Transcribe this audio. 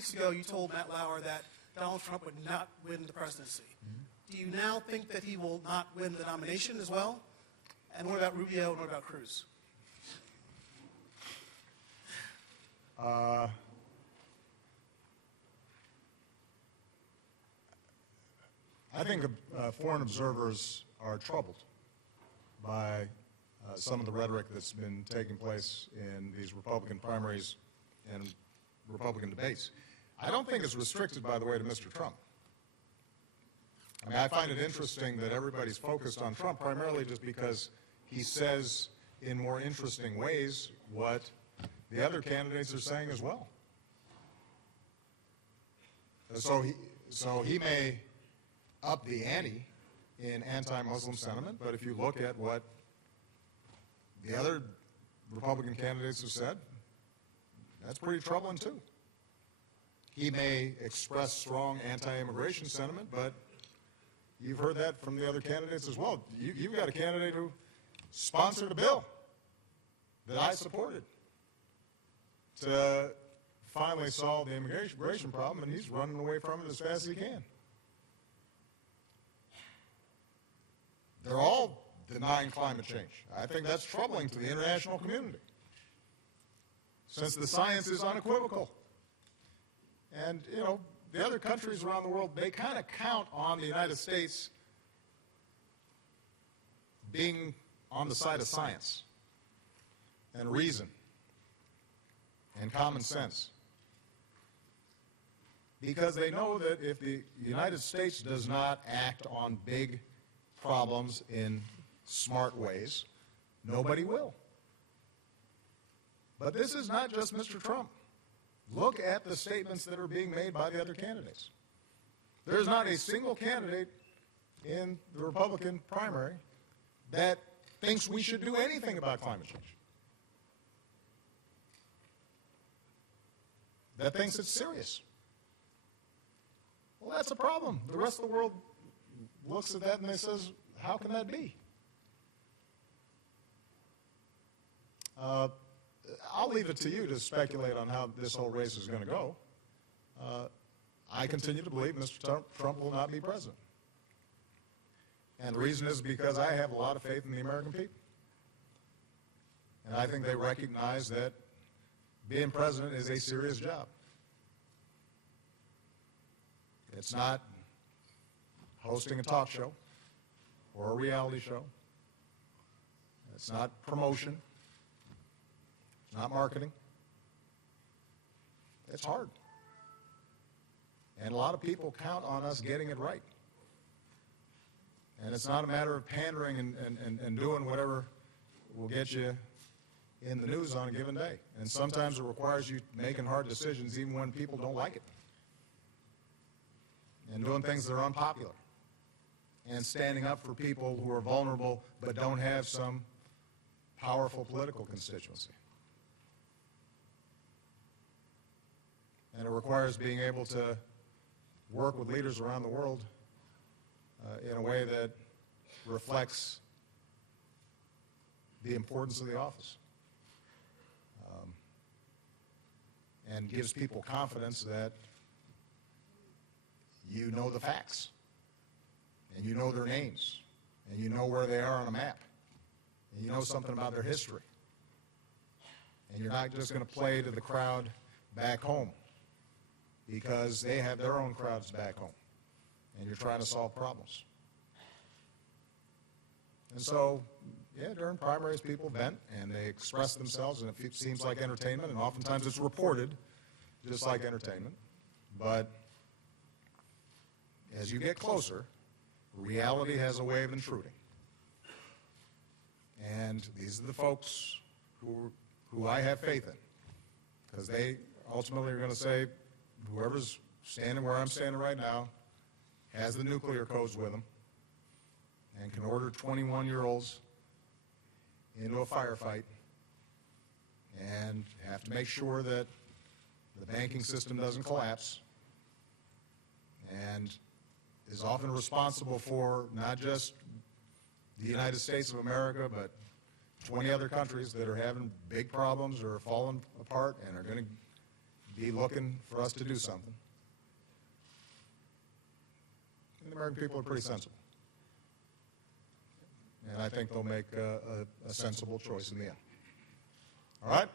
weeks ago, you told Matt Lauer that Donald Trump would not win the presidency. Do you now think that he will not win the nomination as well? And what about Rubio and what about Cruz? I think foreign observers are troubled by some of the rhetoric that's been taking place in these Republican primaries and Republican debates. I don't think it's restricted, by the way, to Mr. Trump. I mean, I find it interesting that everybody's focused on Trump primarily just because he says in more interesting ways what the other candidates are saying as well. So he may up the ante in anti-Muslim sentiment, but if you look at what the other Republican candidates have said, that's pretty troubling too. He may express strong anti-immigration sentiment, but you've heard that from the other candidates as well. You've got a candidate who sponsored a bill that I supported to finally solve the immigration problem, and he's running away from it as fast as he can. They're all denying climate change. I think that's troubling to the international community, since the science is unequivocal. And, you know, the other countries around the world, they kind of count on the United States being on the side of science and reason and common sense, because they know that if the United States does not act on big problems in smart ways, nobody will. But this is not just Mr. Trump. Look at the statements that are being made by the other candidates. There's not a single candidate in the Republican primary that thinks we should do anything about climate change, that thinks it's serious. Well, that's a problem. The rest of the world looks at that and they says, how can that be? I'll leave it to you to speculate on how this whole race is going to go. I continue to believe Mr. Trump will not be president. And the reason is because I have a lot of faith in the American people. And I think they recognize that being president is a serious job. It's not hosting a talk show or a reality show. It's not promotion. It's not marketing. It's hard. And a lot of people count on us getting it right. And it's not a matter of pandering and doing whatever will get you in the news on a given day. And sometimes it requires you making hard decisions even when people don't like it. And doing things that are unpopular. And standing up for people who are vulnerable but don't have some powerful political constituency. And it requires being able to work with leaders around the world in a way that reflects the importance of the office and gives people confidence that you know the facts and you know their names and you know where they are on a map and you know something about their history, and you're not just going to play to the crowd back home because they have their own crowds back home, and you're trying to solve problems. And so, yeah, during primaries, people vent, and they express themselves, and it seems like entertainment, and oftentimes it's reported just like entertainment. But as you get closer, reality has a way of intruding. And these are the folks who I have faith in, because they ultimately are going to say, whoever's standing where I'm standing right now has the nuclear codes with them and can order 21-year-olds into a firefight and have to make sure that the banking system doesn't collapse, and is often responsible for not just the United States of America, but 20 other countries that are having big problems or are falling apart and are going to be looking for us to do something. And the American people are pretty sensible. And I think they'll make a sensible choice in the end. All right?